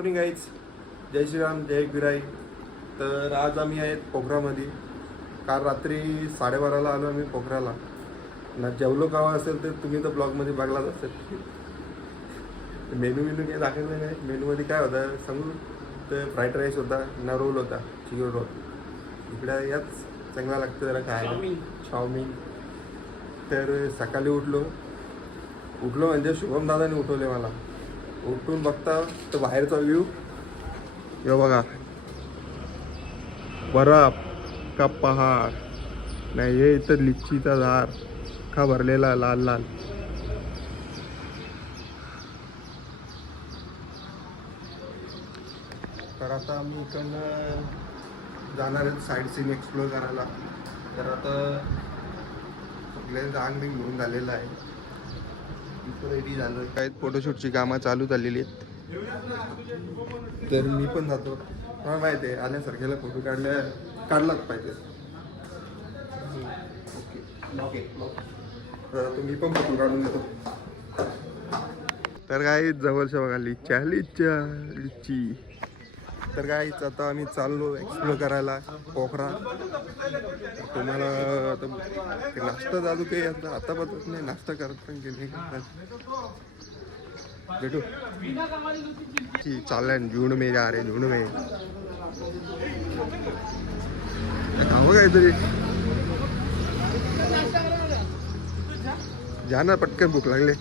Morning guys. जय श्रीराम, जय गिराई. तर आज आम्ही आहेत पोखरामध्ये. काल रात्री 12:30ला आलो आम्ही पोखराला ना. जेवलो कावा असेल तर तुम्ही तर ब्लॉगमध्ये बघलाच असेल. मेनू काही दाखवलं नाही. मेनूमध्ये काय होतं सांगू तर फ्राईड राईस होता ना, रोल होता, चिकन रोल. इकडे याच चांगला लागतं जरा खायला, चाऊमिन. तर सकाळी उठलो म्हणजे शुभम दादाने उठवले मला. उठून बघता तर बाहेरचा व्ह्यू यो बघा, बर्फ का पहाड नाही. हे इथं लिच्चीचा झाड का भरलेला लाल लाल. तर आता आम्ही इकडनं जाणार आहेत साईड सीन एक्सप्लोर करायला. तर आता सगळे जांग बिंग घेऊन झालेलं आहे. इथं रेडी झालं काय, फोटोशूटची कामं चालू झालेली आहेत. तर मी पण जातो. मला माहिती आहे आल्यासारख्याला फोटो काढलाच पाहिजे. ओके तर तुम्ही पण फोटो काढून घेतो. तर काय जवळच्या बघा लिच्ची. तर काय आता आम्ही चाललो एक्सप्लोर करायला पोखरा. तुम्हाला नाश्ता जादू काही आता बघत नाही, नाश्ता करत पण गेले भेटू. चाललंय जून में जा रहे, जून में खावं काहीतरी. जा ना पटकन, भूक लागले.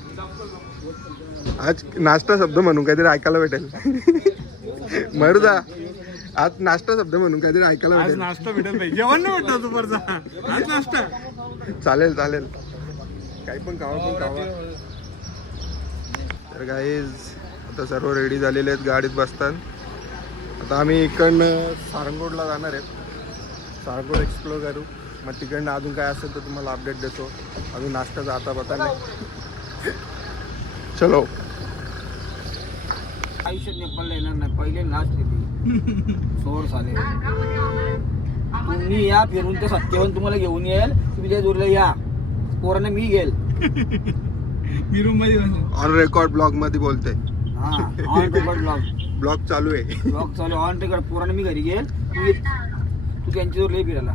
आज नाश्ता शब्द म्हणून काहीतरी ऐकायला भेटेल. मरुदा आज नाश्ता शब्द म्हणून काहीतरी ऐकायला भेटेल. नाश्ता भेटेल पाहिजे, जेवण नाही भेटणार दुपारचा. आज नाश्ता चालेल काही पण खावा. तर गाईज आता सर्व रेडी झालेले आहेत, गाडीत बसतात. आता आम्ही इकडनं सारंगोडला जाणार आहेत. सारंगोड एक्सप्लोर करू. मग तिकडनं अजून काय असेल तर तुम्हाला अपडेट देतो. अजून नाश्त्याचा आता पता नाही. चलो. आयुष्यात नेपाळला येणार नाही, पहिले लास्ट येते. सोर्स आले तुम्ही या फिरून ते सत्तेवन तुम्हाला घेऊन येईल. तुम्ही त्या दूरला या, पोराने मी घेईल. मी रूम मध्ये ऑन रेकॉर्ड ब्लॉग मध्ये बोलते. हा ऑन रेकॉर्ड ब्लॉग चालू आहे. ब्लॉग चालू ऑन रेकॉर्ड. पोराने मी घरी घेईल, तू त्यांच्या दूर लई फिरायला.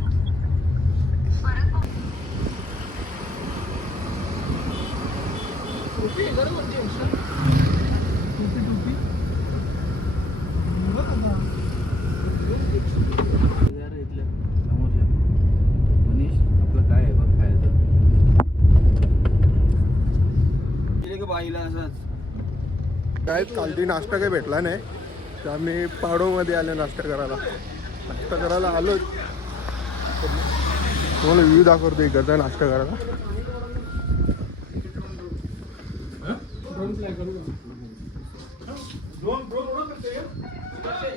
काय कालची नाश्ता काही भेटला नाही, तर आम्ही पाडोमध्ये आलो नाश्ता करायला आलो. तुम्हाला व्ह्यू दाखवतो इकडचा नाश्ता करायला.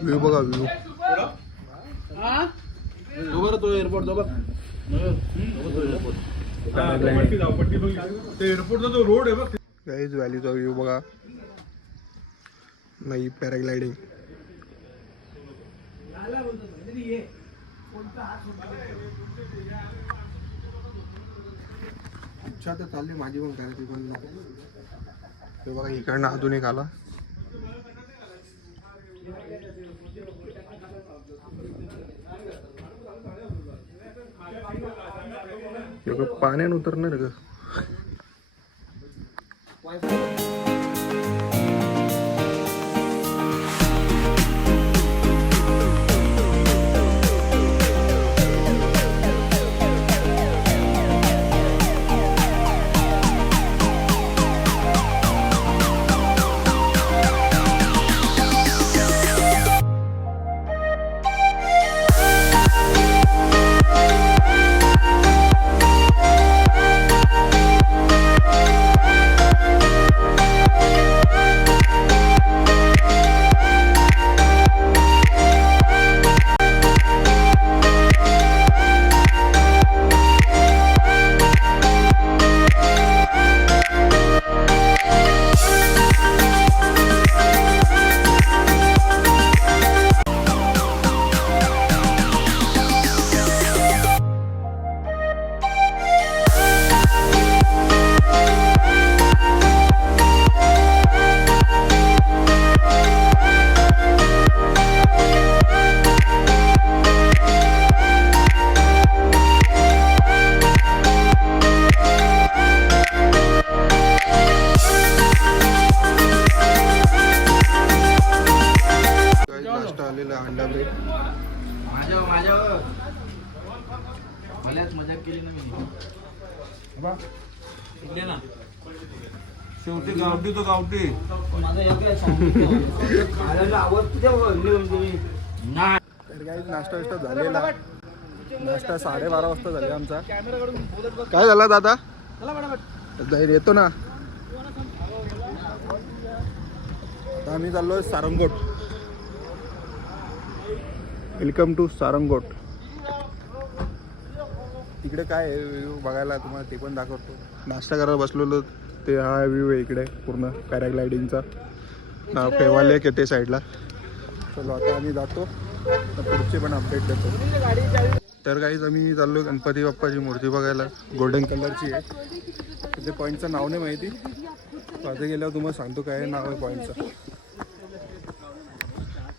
व्ह्यू बघा, व्ह्यू. तो एअरपोर्ट एअरपोर्टचा जो रोड आहे बघ, गाईज व्हॅलीचा व्ह्यू बघा. नाही पॅराग्लायडिंग. इच्छा तर चालली माझी पण करायची, पण ते बघा इकडनं अजून एक आला. पाण्यानं उतरणार ग. आलेलं आहे अंडा ब्रेड. माझ्यावर मलाच मजाक केली ना मी. इकडे ना शेवटी गावठी तो गावठी. माझा आवाज तुझ्या तुम्ही नाही. तर काही नाश्ता झालेला. नाश्ता 12:30 वाजता झाले आमचा. काय झाला दादा? येतो ना. आता आम्ही चाललोय सारंगोट. Welcome to सारंगोट. तिकडे काय आहे व्ह्यू बघायला तुम्हाला ते पण दाखवतो. नाश्ता करायला बसलेलो ते हा व्ह्यू आहे इकडे पूर्ण पॅराग्लायडिंगचा. नाव फेवाले आहे ते साईडला. चलो आता आम्ही जातो. पुढचे पण अपडेट देतो. तर काहीच आम्ही चाललो गणपती बाप्पाची मूर्ती बघायला. गोल्डन कलरची आहे. ते पॉईंटचं नाव नाही माहिती. आता गेल्यावर तुम्हाला सांगतो काय नाव आहे पॉईंटचं.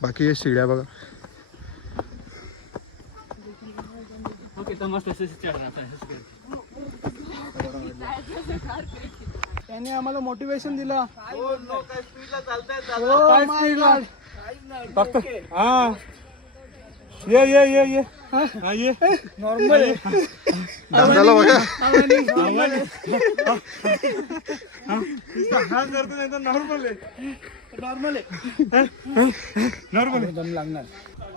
बाकी हे शिड्या बघा. त्याने आम्हाला मोटिवेशन दिलं. फक्त हा ये नॉर्मल दादाला बघा. नॉर्मल दम लागणार.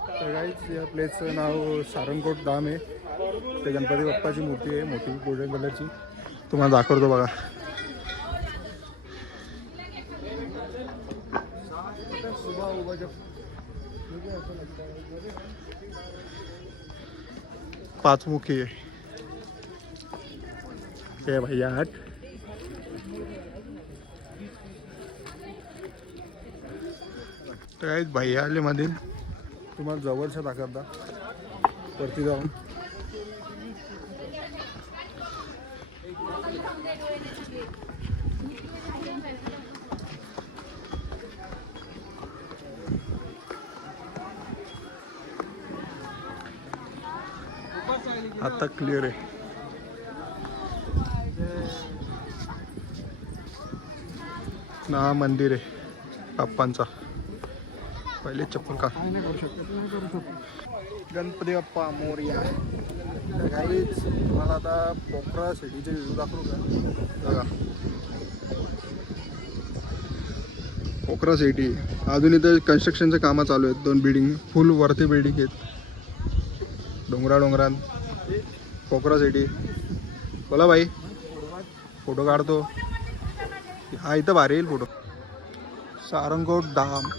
तर काहीच या प्लेसचं नाव सारंगकोट धाम आहे. ते गणपती बाप्पाची मूर्ती आहे मोठी गोल्डन कलरची. तुम्हाला दाखवतो बघा. पाचमुखी आहे हे भैया. तर काहीच भैया आले मध्ये. तुम्हाला जवळच्या दाखवता वरती जाऊन. आता क्लिअर आहे. ना मंदिर आहे बाप्पांचा. पहिले चप्पल का गणपती बाप्पा मोरया. तर काहीच तुम्हाला आता पोखरा सिटीचे व्ह्यू दाखवू का बघा. पोखरा सिटी अजून इथं कन्स्ट्रक्शनचं कामं चालू आहेत. 2 बिल्डिंग फुल वरती बिल्डिंग आहेत डोंगरात. पोखरा सिटी. बोला भाई फोटो काढतो. हा इथं भारी येईल फोटो. सारंगकोट धाम.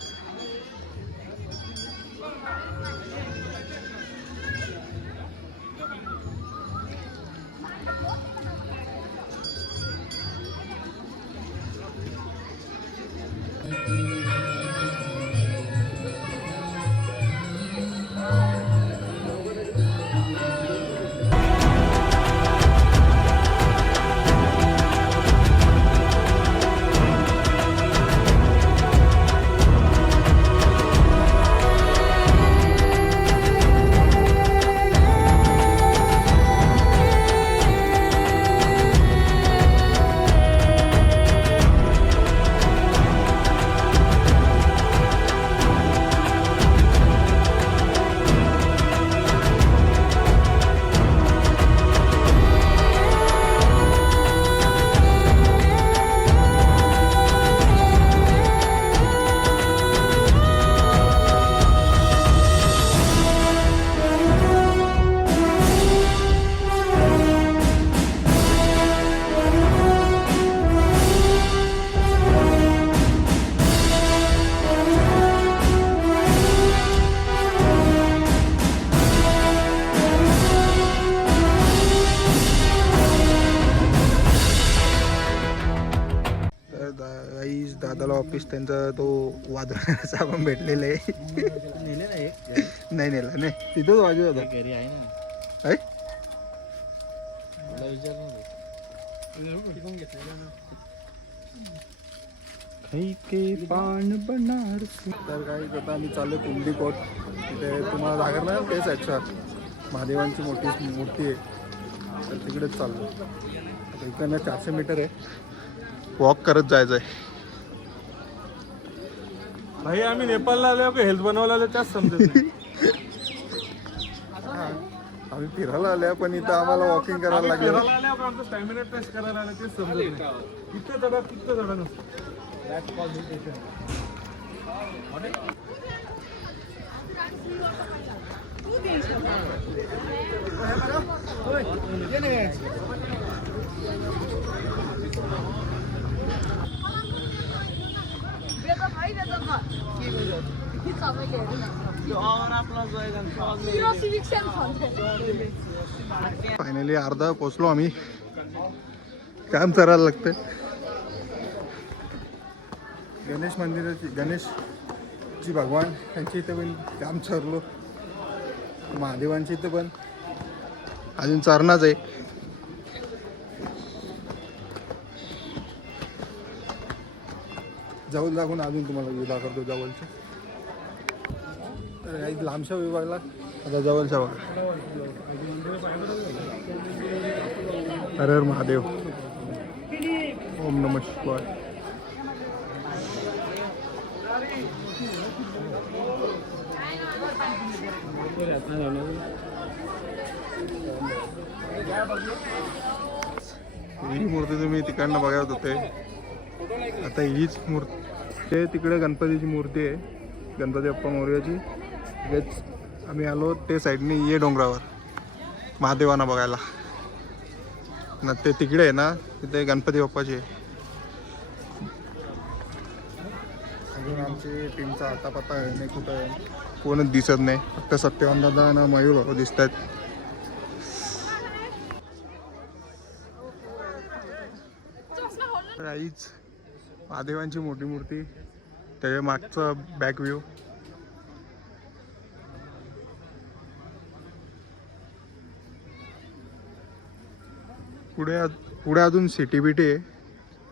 दादाला ऑफिस त्यांचा तो वाजवण्याचा सामान भेटलेला आहे. नाही नेला नाही तिथंच वाजवत होता. घरी आहे ना. आहे तर काही आता आम्ही चाललो कुंडीकोट. तिथे तुम्हाला जागा नाही तेच अच्छा महादेवांची मोठी मूर्ती आहे. तर तिकडेच चाललो. आता इकडनं 400 मीटर आहे. वॉक करत जायचं आहे. भाई आम्ही नेपाळला आलो का हेल्थ बनवायला आलो त्याच समजत नाही. आम्ही फिरायला आल्या पण इथं आम्हाला वॉकिंग करायला आम्ही लागलं. फिरायला आल्यावर आमचा स्टॅमिना टेस्ट करायला आला तेच समजत नाही. किती चढा नसतं. फायनली अर्धा पोचलो आम्ही. काम करायला लागतं. गणेश मंदिराची गणेशजी भगवान यांची इथे पण काम चरलो. महादेवांची इथे पण अजून चरणाच आहे. जवळ दाखवून अजून तुम्हाला व्ह्यू दाखवतो जवळच्या. तर काही लांबच्या विभागला आता जवळच्या बघा. हर हर महादेव. ओम नमः शिवाय. ही मूर्ती तुम्ही तिकडनं बघत होते. आता हीच मूर्ती ते तिकडे गणपतीची मूर्ती आहे. गणपती बाप्पा मोरयाची. तेच आम्ही आलो ते साईडने ये डोंगरावर महादेवांना बघायला ना. ते तिकडे आहे ना तिथे गणपती बाप्पाची आहे. अजून आमची टीमचा आता पत्ता नाही कुठं कोणच दिसत नाही. फक्त सत्यवान दादा ना मयूर बाबा दिसत आहेत. आईच महादेवांची मोठी मूर्ती त्याच्या मागचा बॅक व्ह्यू. पुढे अजून सिटी बिटी आहे.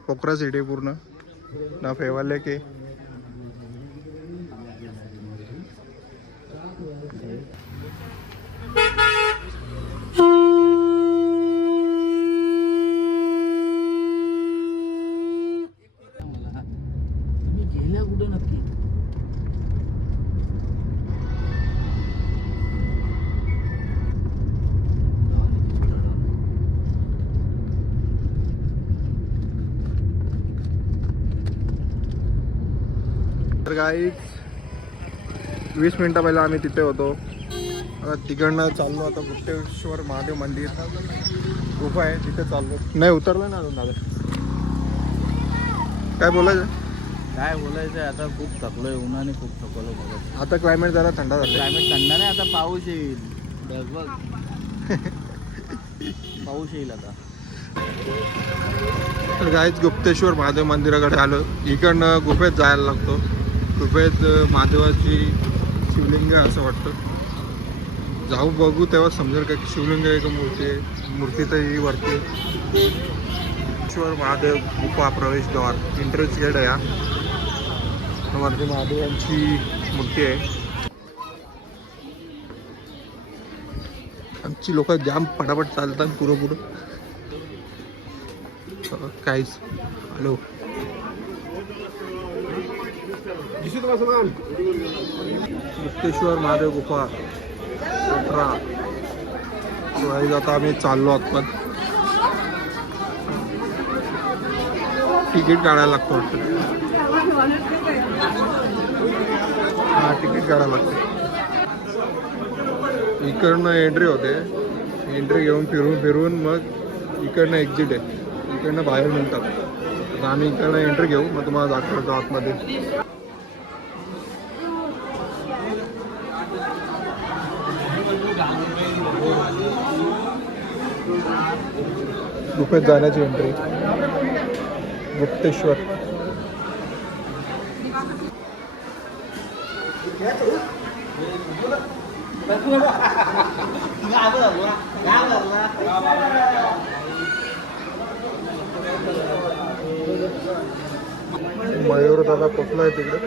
पोखरा सिटी पूर्ण ना फेवाले के. गेल्या कुठं नक्की? तर गाईच 20 मिनटं पहिला आम्ही तिथे होतो. आता तिकडनं चाललो. आता गुप्तेश्वर महादेव मंदिर गुफा आहे तिथे चाललो. नाही उतरलो ना अजून दादा. काय बोलायचं? काय बोलायचं आता खूप थकलोय उन्हाने खूप थकलो बघत. आता क्लायमेट जरा थंड झालं. क्लायमेट थंड नाही आता पाऊस येईल. बघ पाऊस येईल आता. तर गाईच गुप्तेश्वर महादेव मंदिराकडे आलो. इकडनं गुफेत जायला लागतो. गुफेत महादेवाची शिवलिंग आहे असं वाटतं. जाऊ बघू तेव्हा समजेल का शिवलिंग आहे का मूर्ती आहे. मूर्ती तर ही वरती. गुप्तेश्वर महादेव गुफा प्रवेशद्वार एंट्रन्स गेट आहे. हा वरती महादेवांची मूर्ती आहे. आमची लोक जाम पटापट चालतात पुढं. काहीच हॅलो गुप्तेश्वर महादेव गुफा 18. आता आम्ही चाललो आहोत. तिकीट काढायला लागतो वाटतं. हा तिकीट काढायला लागतं. इकडनं एंट्री होते. एंट्री घेऊन फिरून मग इकडनं एक्झिट आहे. इकडनं बाहेर निघतात. आता आम्ही इकडनं एंट्री घेऊ मग तुम्हाला दाखवतो आतमध्ये. गुफेत जाण्याची एंट्री गुप्तेश्वर. मयूर दादा पोचलाय तिकडे.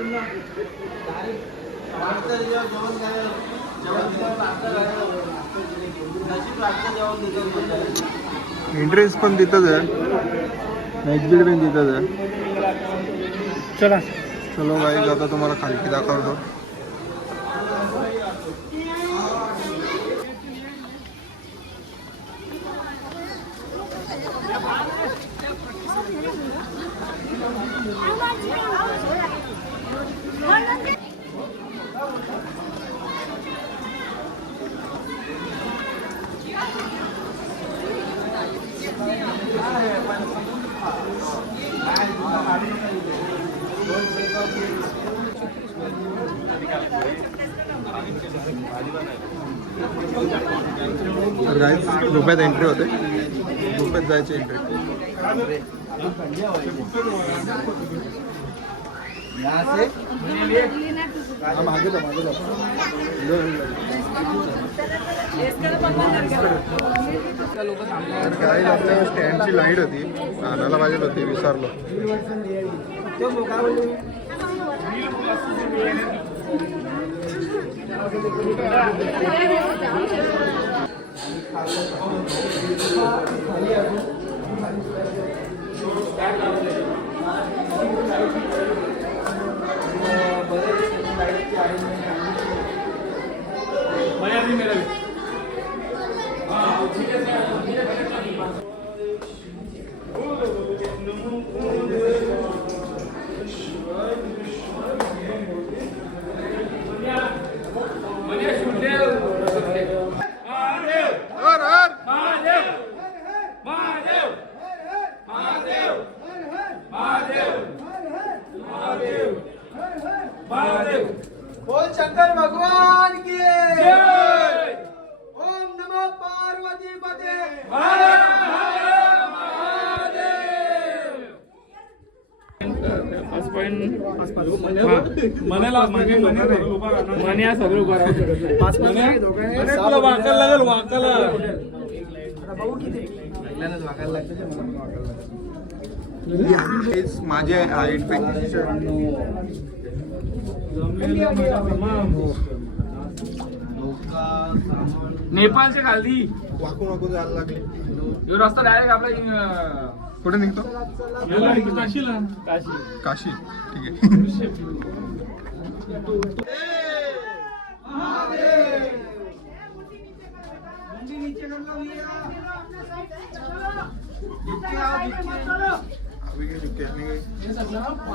एंट्रेन्स पण तिथंच आहे. एक्झिट पण तिथंच आहे. चला चलो गाईज आता तुम्हाला खालती दाखवतो. तर गाईज रुपयात एंट्री होते, रुपयात जायची एंट्री. तर गाईज आपल्या स्टँडची लाईट होती, आणायला पाहिजे होती, विसरलो. बोल शंकर भगवान की जय. ओम नमः पार्वती पते. माझे हाईट नेपाळच्या खाली वाकू नको जायला लागले. यो रस्ता डायरेक्ट आपला कुठे निघतो? काशीला. काशी. ठीक आहे.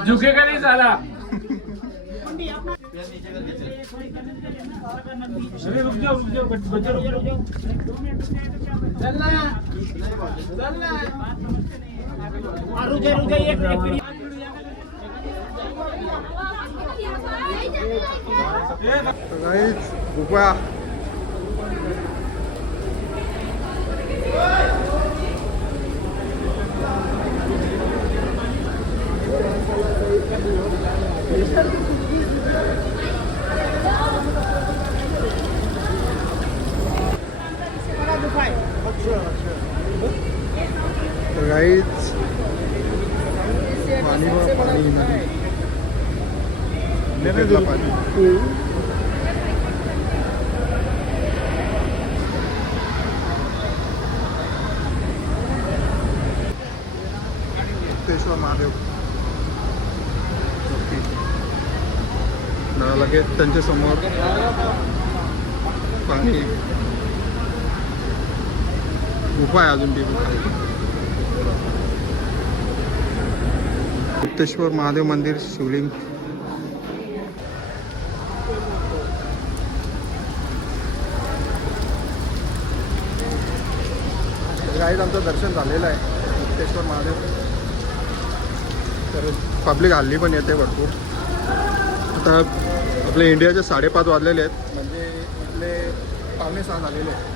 झुके का नहीं साला. अरे रुक जाओ बच्चे रुक जाओ. रुक जाइए एक गाईज गुफा तर गाईज पाणी नदीतलं पाणी. मुक्तेश्वर महादेव लगेच त्यांच्या समोर पाणी गुफा आहे अजून ती मुक्तेश्वर महादेव मंदिर शिवलिंग. गाईड आमचं दर्शन झालेलं आहे मुक्तेश्वर महादेव. तर पब्लिक हल्ली पण येते भरपूर. आता आपले इंडियाचे 5:30 वाजलेले आहेत, म्हणजे इथले 5:45 झालेले आहेत.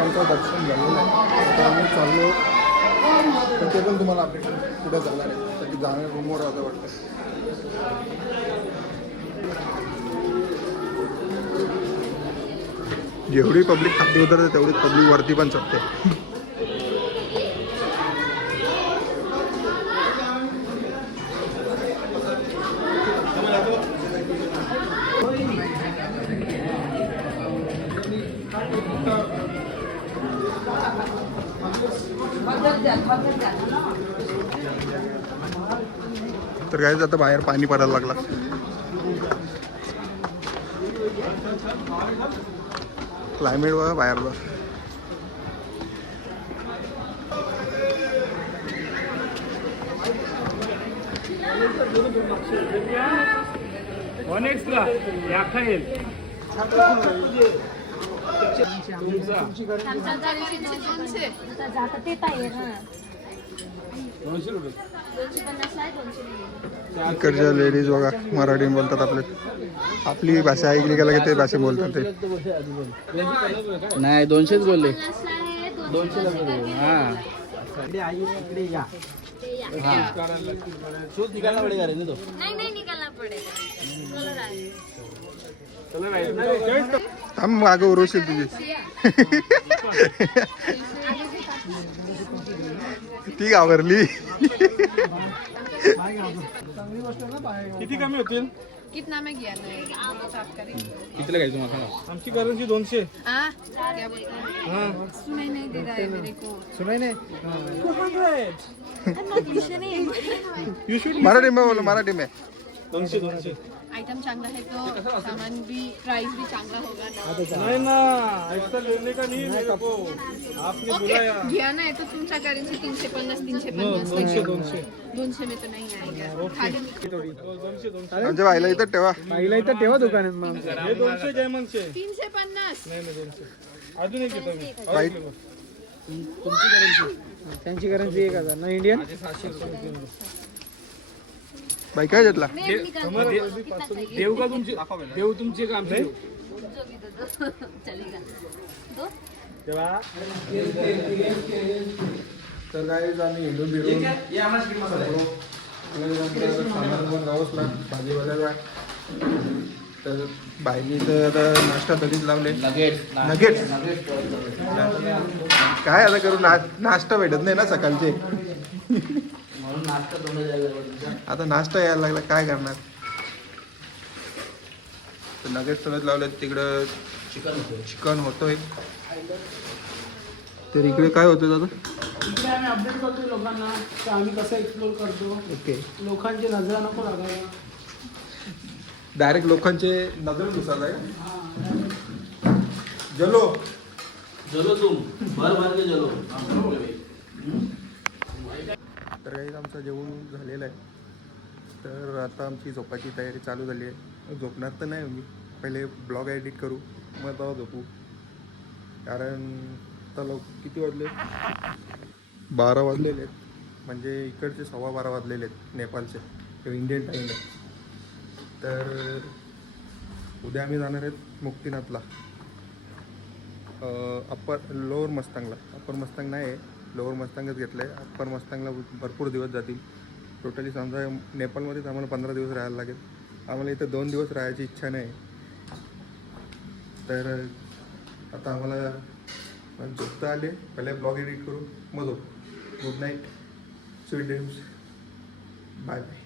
आमचं दर्शन झालेलं आहे. आता आम्ही चाललो, तर ते पण तुम्हाला अपडेट पुढे जाणार आहे. तर जाणार रूमवर आता वाटतं. जेवढी पब्लिक खाली उतरते तेवढीच पब्लिक वरती पण चढते. तर काय आता बाहेर पाणी पडायला लागला. क्लायमेट बघा बाहेरला. वन एक्स्ट्रा या खाईल इकडच्या लेडीज बघा मराठी बोलतात. आपली भाषा ऐकली गेला की ते भाषा बोलतात ते. नाही 200च बोलले. 200 हा इकडे या. शूज निकालना पडेगा रे तो. नहीं निकालना पड़ेगा. थांब मागं उरवशील तुझी. ती घाबरली. किती कमी होतील? कितना में गया नहीं कितीला घ्यायचं मला? आमची करन्सी 200. क्या बोलते हैं सुनाई नहीं दे रहा है मेरे को. सुनाई नाही. मराठी में बोलो, मराठी में. 200. आइटम चांगला है तो सामान भी प्राइस भी चांगला होगा ना. नहीं ना, ऐसा लेने का नहीं मेरे को. आपने बुलाया. ओके घ्या ना तो तुमचा करेंसी 350 350 200. 200 में तो नहीं आएगा. खाली 200. आमच्या बाईला इथं ठेवा. पहिला इथं ठेवा दुकानात मग. हे 200 जयमनचे. 350. नाही 200. अजून एक घेतो मी. बाई त्यांची करन्सी 1000 ना इंडियन. बाई काय घेतला? मैं निकाल कितना चाहिए देऊ का तुमचे देऊ तुमचे काम जो भी दे दो चलेगा. दो तर काय आम्ही हिंडून फिरून सामान पण गावच ना भाजीवाल्याला. तर बाईनी तर आता नाश्ता तरीच लावले. नगेट काय आता करू नाश्ता भेटत नाही ना सकाळचे. आता नाश्ता यायला लागला काय करणार. तर नगेट सगळं लावले. तिकडं चिकन होतोय. तर इकडे काय होतं दादा? इकडे आम्ही अपडेट करतो लोकांना की आम्ही कसं एक्सप्लोर करतो. ओके. लोकांची नजरा नको लागायला. डायरेक्ट लोकांचे नजर घुसायला आहे. जलो तुम भर भर के चलो. तर काही आमचं जेवण झालेलं आहे. तर आता आमची झोपाची तयारी चालू झाली आहे. झोपणार तर नाही मी. पहिले ब्लॉग एडिट करू मग तेव्हा झोपू. कारण आता किती वाजले? 12 वाजलेले आहेत. म्हणजे इकडचे 12:15 वाजलेले आहेत नेपाळचे. किंवा इंडियन टाईम आहे. तर उद्या आम्ही जाणार आहेत मुक्तिनाथला. लोअर मस्तांगला. अप्पर मस्तांग नाही आहे, लोअर मस्तांगच घेतलं आहे. अप्पर मस्तांगला भरपूर दिवस जातील. टोटली समजा नेपाळमध्येच आम्हाला 15 दिवस राहायला लागेल. आम्हाला इथं 2 दिवस राहायची इच्छा नाही. तर आता आम्हाला झोपता आले. पहिले ब्लॉग एडिट करू मग झोप. Good night, sweet dreams, bye bye.